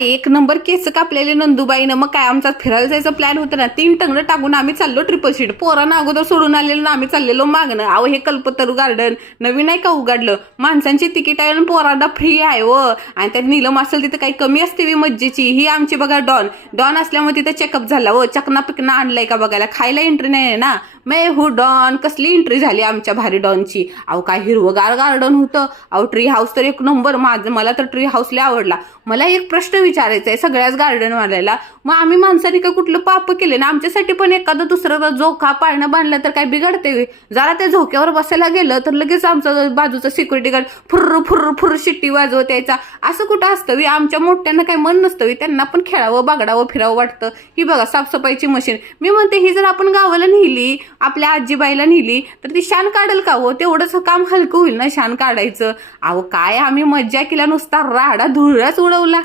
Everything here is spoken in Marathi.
एक नंबर केस कापलेले नंदूबाईनं. मग काय आमचा फिरायला जायचा प्लॅन होता ना, 3 टंगडं टाकून आम्ही चाललो ट्रिपल सीट. पोरांना अगोदर सोडून आलेलो ना, आम्ही चाललेलो मागणं. अहो हे कल्पतरू गार्डन नवीन आहे का उघडलं, माणसांची तिकीट आहे आणि पोरांना फ्री आहे व. आणि त्यात नीलम असेल तिथं काही कमी असते वी मज्जेची. ही आमची बघा डॉन. डॉन असल्यामुळे तिथं चेकअप झाला व. चकना पिकना आणलाय का बघायला, खायला एंट्री नाही ना. मै हू डॉन कसली एंट्री झाली आमच्या भारी डॉनची. अहो काय हिरवगार गार्डन होतं. अहो ट्री हाऊस तर एक नंबर. मला तर ट्री हाऊस लय आवडला. मला एक प्रश्न विचारायचा आहे सगळ्याच गार्डन वाल्याला, मग आम्ही माणसाने का कुठलं पाप केले ना, आमच्यासाठी पण एखादं दुसरं झोका पाळणं बांधलं तर काय बिघडते. जरा त्या झोक्यावर बसायला गेलं तर लगेच आमचं बाजूचा सिक्युरिटी गार्ड फुर्र फुर्र फुर्र शिट्टी वाजवत यायचा. असं कुठं असतं वी. आमच्या मोठ्यांना काही मन नसतं वी. त्यांना पण खेळावं बागडावं फिरावं वाटतं. ही बघा साफसफाईची मशीन. मी म्हणते ही जर आपण गावाला नेली, आपल्या आजीबाईला नेली तर ती शान काढेल का हो. तेवढंच काम हलकं होईल ना शान काढायचं. अहो काय आम्ही मज्जा केला, नुसता राडा धुळाच उडवला.